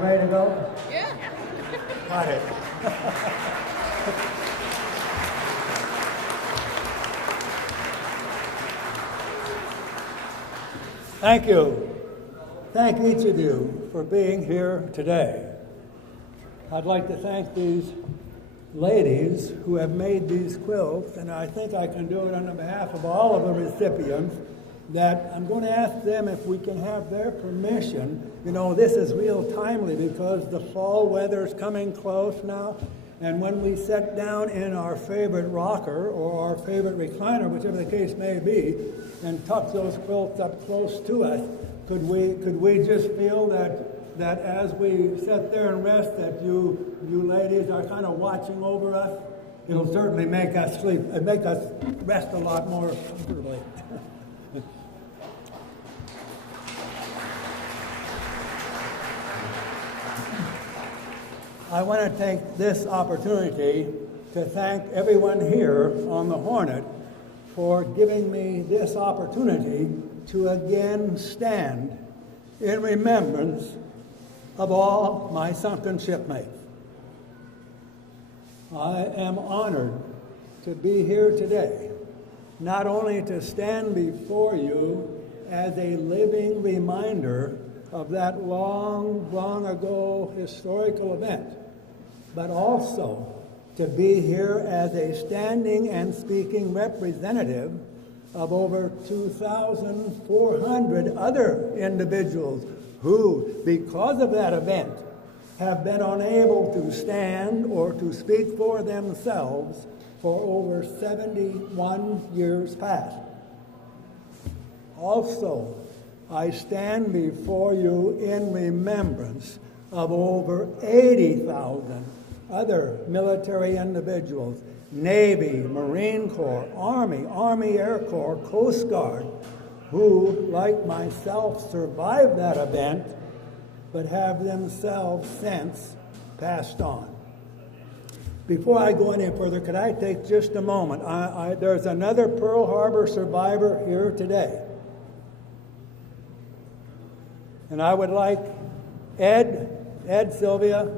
Y'all ready to go? Yeah. Got it. Thank you. Thank each of you for being here today. I'd like to thank these ladies who have made these quilts, and I think I can do it on behalf of all of the recipients, that I'm going to ask them if we can have their permission. You know, this is real timely because the fall weather's coming close now, and when we sit down in our favorite rocker or our favorite recliner, whichever the case may be, and tuck those quilts up close to us, could we just feel that as we sit there and rest, that you ladies are kind of watching over us? It'll certainly make us sleep, make us rest a lot more comfortably. I want to take this opportunity to thank everyone here on the Hornet for giving me this opportunity to again stand in remembrance of all my sunken shipmates. I am honored to be here today, not only to stand before you as a living reminder of that long, long ago historical event, but also to be here as a standing and speaking representative of over 2,400 other individuals who, because of that event, have been unable to stand or to speak for themselves for over 71 years past. Also, I stand before you in remembrance of over 80,000 other military individuals, Navy, Marine Corps, Army, Army Air Corps, Coast Guard, who, like myself, survived that event, but have themselves since passed on. Before I go any further, could I take just a moment? There's another Pearl Harbor survivor here today. And I would like Ed, Sylvia,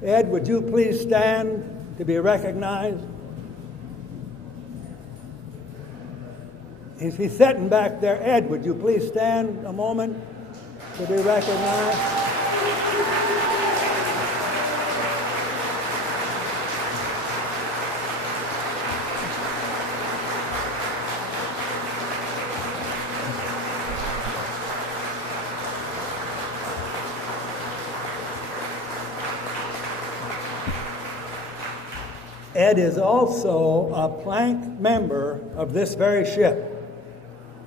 Ed, would you please stand to be recognized? He's sitting back there. Ed, would you please stand a moment to be recognized? Ed is also a plank member of this very ship.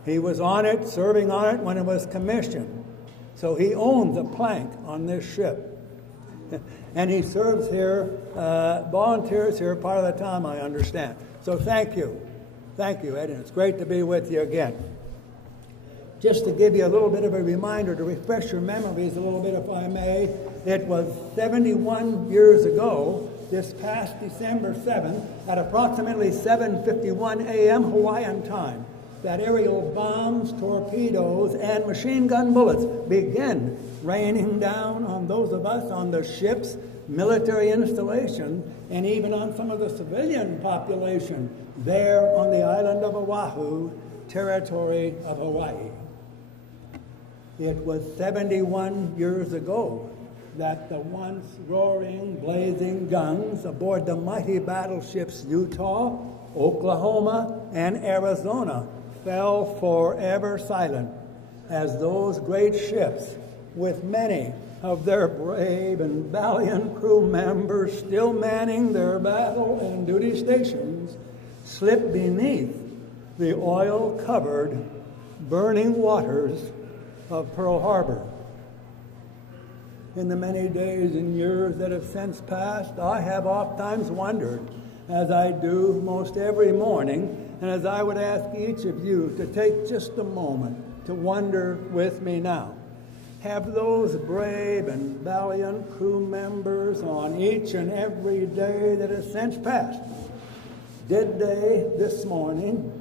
He was on it, serving on it when it was commissioned. So he owns a plank on this ship. And he serves here, volunteers here part of the time, I understand. So thank you. Thank you, Ed, and it's great to be with you again. Just to give you a little bit of a reminder, to refresh your memories a little bit, if I may, it was 71 years ago, this past December 7th, at approximately 7:51 a.m. Hawaiian time, that aerial bombs, torpedoes, and machine gun bullets began raining down on those of us on the ship's military installation, and even on some of the civilian population there on the island of Oahu, territory of Hawaii. It was 71 years ago that the once roaring, blazing guns aboard the mighty battleships Utah, Oklahoma, and Arizona fell forever silent as those great ships, with many of their brave and valiant crew members still manning their battle and duty stations, slipped beneath the oil-covered, burning waters of Pearl Harbor. In the many days and years that have since passed, I have oftentimes wondered, as I do most every morning, and as I would ask each of you to take just a moment to wonder with me now, have those brave and valiant crew members on each and every day that has since passed, did they this morning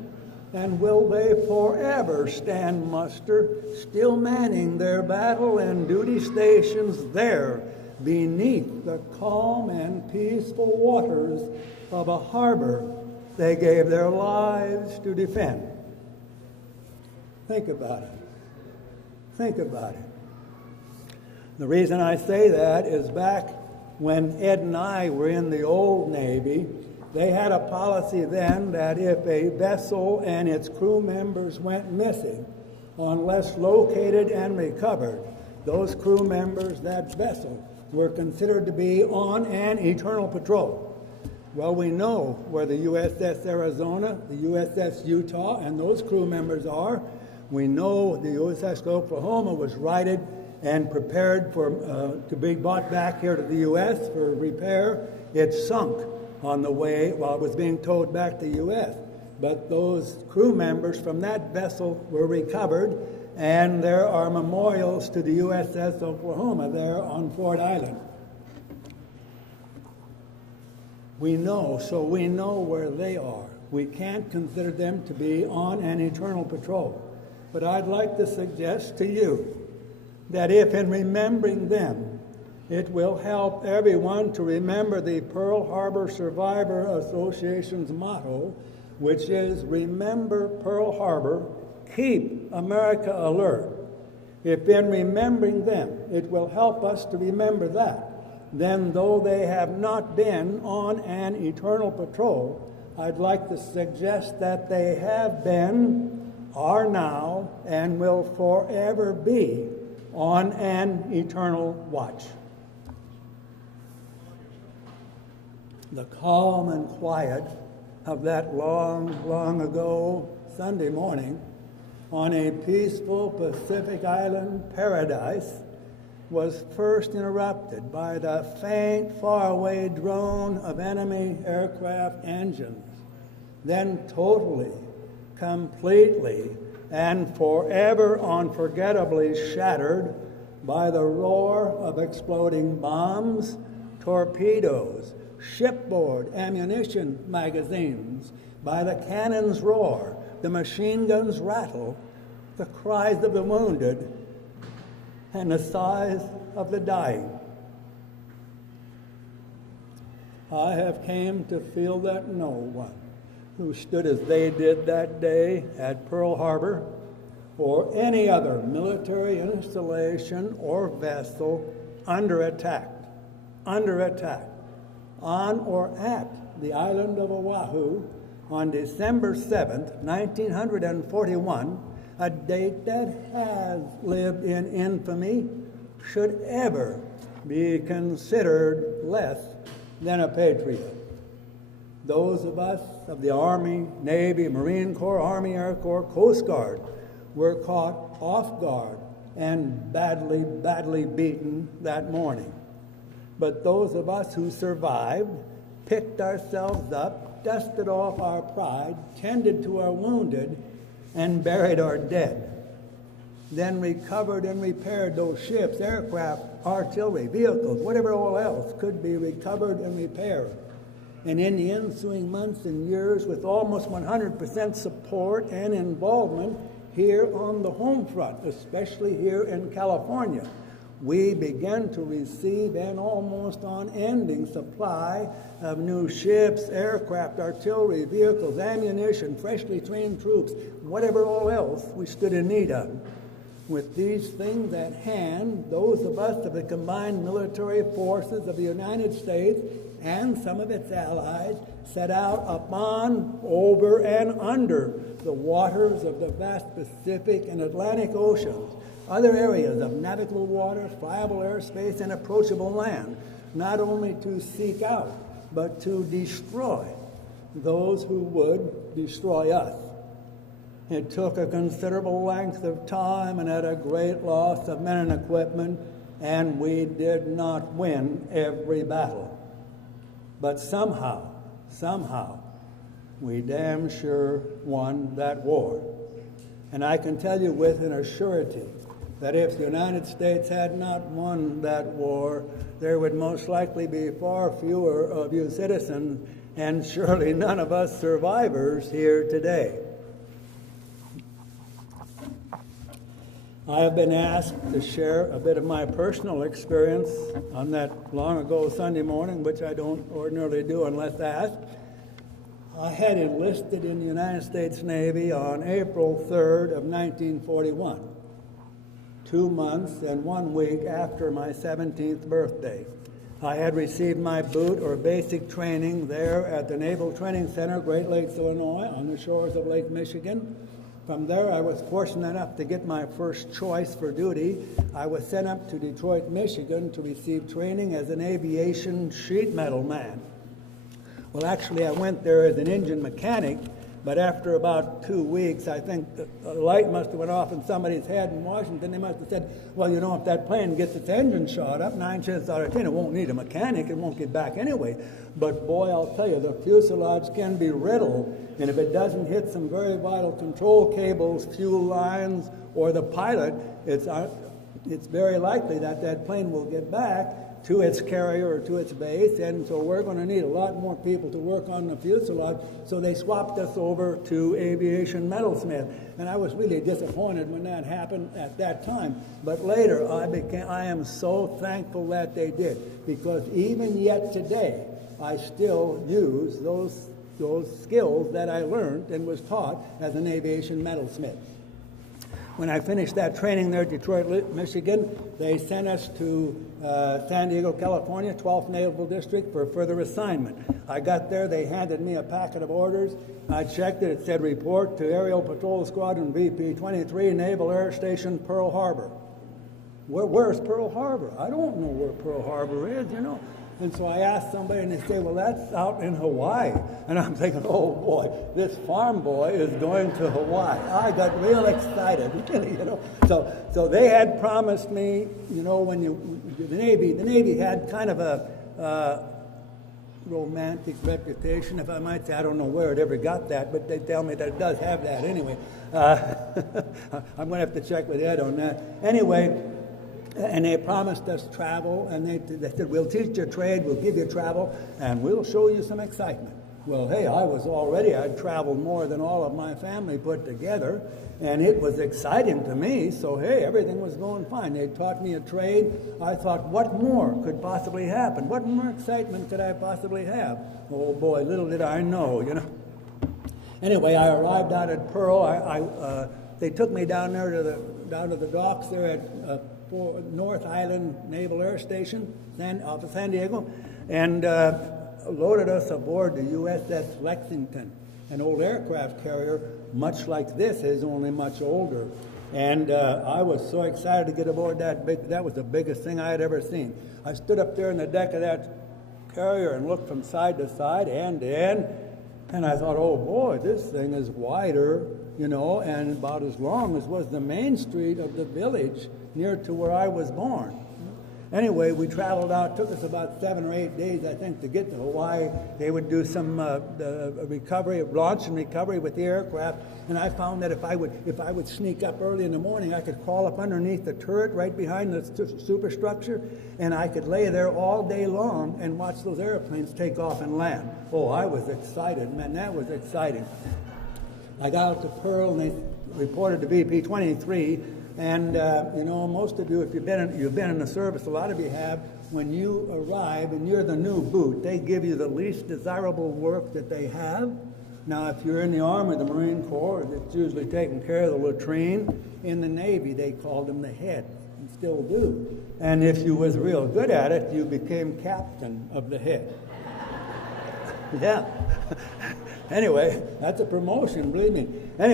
And will they forever stand muster, still manning their battle and duty stations there beneath the calm and peaceful waters of a harbor they gave their lives to defend? Think about it. Think about it. The reason I say that is back when Ed and I were in the old Navy, they had a policy then that if a vessel and its crew members went missing, unless located and recovered, those crew members, that vessel, were considered to be on an eternal patrol. Well, we know where the USS Arizona, the USS Utah, and those crew members are. We know the USS Oklahoma was righted and prepared to be brought back here to the U.S. for repair. It sunk on the way while it was being towed back to the U.S. But those crew members from that vessel were recovered, and there are memorials to the USS Oklahoma there on Ford Island. We know where they are. We can't consider them to be on an eternal patrol. But I'd like to suggest to you that if in remembering them, it will help everyone to remember the Pearl Harbor Survivor Association's motto, which is, remember Pearl Harbor, keep America alert. If in remembering them, it will help us to remember that, then though they have not been on an eternal patrol, I'd like to suggest that they have been, are now, and will forever be on an eternal watch. The calm and quiet of that long, long ago Sunday morning on a peaceful Pacific Island paradise was first interrupted by the faint, faraway drone of enemy aircraft engines, then totally, completely, and forever unforgettably shattered by the roar of exploding bombs, torpedoes, shipboard ammunition magazines, by the cannons' roar, the machine guns' rattle, the cries of the wounded, and the sighs of the dying. I have came to feel that no one who stood as they did that day at Pearl Harbor or any other military installation or vessel under attack, on or at the island of Oahu on December 7th, 1941, a date that has lived in infamy, should ever be considered less than a patriot. Those of us of the Army, Navy, Marine Corps, Army Air Corps, Coast Guard were caught off guard and badly, badly beaten that morning. But those of us who survived picked ourselves up, dusted off our pride, tended to our wounded, and buried our dead. Then recovered and repaired those ships, aircraft, artillery, vehicles, whatever all else could be recovered and repaired. And in the ensuing months and years, with almost 100% support and involvement here on the home front, especially here in California, we began to receive an almost unending supply of new ships, aircraft, artillery, vehicles, ammunition, freshly trained troops, whatever all else we stood in need of. With these things at hand, those of us of the combined military forces of the United States and some of its allies set out upon, over, and under the waters of the vast Pacific and Atlantic Oceans, other areas of navigable waters, flyable airspace, and approachable land, not only to seek out, but to destroy those who would destroy us. It took a considerable length of time and at a great loss of men and equipment, and we did not win every battle. But somehow, we damn sure won that war. And I can tell you with an assurity that if the United States had not won that war, there would most likely be far fewer of you citizens and surely none of us survivors here today. I have been asked to share a bit of my personal experience on that long ago Sunday morning, which I don't ordinarily do unless asked. I had enlisted in the United States Navy on April 3rd of 1941, 2 months and 1 week after my 17th birthday. I had received my boot or basic training there at the Naval Training Center, Great Lakes, Illinois, on the shores of Lake Michigan. From there, I was fortunate enough to get my first choice for duty. I was sent up to Detroit, Michigan to receive training as an aviation sheet metal man. Well, actually, I went there as an engine mechanic, but after about 2 weeks, I think a light must have went off in somebody's head in Washington. They must have said, well, you know, if that plane gets its engine shot up, 9 chances out of 10, it won't need a mechanic. It won't get back anyway. But boy, I'll tell you, the fuselage can be riddled, and if it doesn't hit some very vital control cables, fuel lines, or the pilot, it's very likely that that plane will get back to its carrier or to its base, and so we're going to need a lot more people to work on the fuselage, so they swapped us over to aviation metalsmith. And I was really disappointed when that happened at that time, but later I am so thankful that they did, because even yet today, I still use those skills that I learned and was taught as an aviation metalsmith. When I finished that training there at Detroit, Michigan, they sent us to San Diego, California, 12th Naval District for further assignment. I got there, they handed me a packet of orders. I checked it, it said report to Aerial Patrol Squadron VP-23, Naval Air Station, Pearl Harbor. Where's Pearl Harbor? I don't know where Pearl Harbor is, you know. And so I asked somebody, and they say, well, that's out in Hawaii. And I'm thinking, oh, boy, this farm boy is going to Hawaii. I got real excited, really, you know. So they had promised me, you know, when the Navy had kind of a romantic reputation, if I might say. I don't know where it ever got that, but they tell me that it does have that anyway. I'm going to have to check with Ed on that. Anyway, and they promised us travel, and they said, we'll teach you a trade, we'll give you travel, and we'll show you some excitement. Well, hey, I'd traveled more than all of my family put together, and it was exciting to me, so hey, everything was going fine. They taught me a trade. I thought, what more could possibly happen? What more excitement could I possibly have? Oh boy, little did I know, you know. Anyway, I arrived out at Pearl. They took me down there to the docks there at North Island Naval Air Station, off of San Diego, and loaded us aboard the USS Lexington, an old aircraft carrier, much like this is, only much older. And I was so excited to get aboard that was the biggest thing I had ever seen. I stood up there on the deck of that carrier and looked from side to side, end to end, and I thought, oh boy, this thing is wider, you know, and about as long as was the main street of the village near to where I was born. Anyway, we traveled out. It took us about 7 or 8 days, I think, to get to Hawaii. They would do some launch and recovery with the aircraft, and I found that if I would sneak up early in the morning, I could crawl up underneath the turret right behind the superstructure, and I could lay there all day long and watch those airplanes take off and land. Oh, I was excited, man, that was exciting. I got out to Pearl, and they reported to VP-23, and you know, most of you, if you've been in the service, a lot of you have, when you arrive and you're the new boot, they give you the least desirable work that they have. Now, if you're in the Army, the Marine Corps, it's usually taking care of the latrine. In the Navy, they called them the head, and still do. And if you was real good at it, you became captain of the head. Yeah. Anyway, that's a promotion, believe me. Anyway.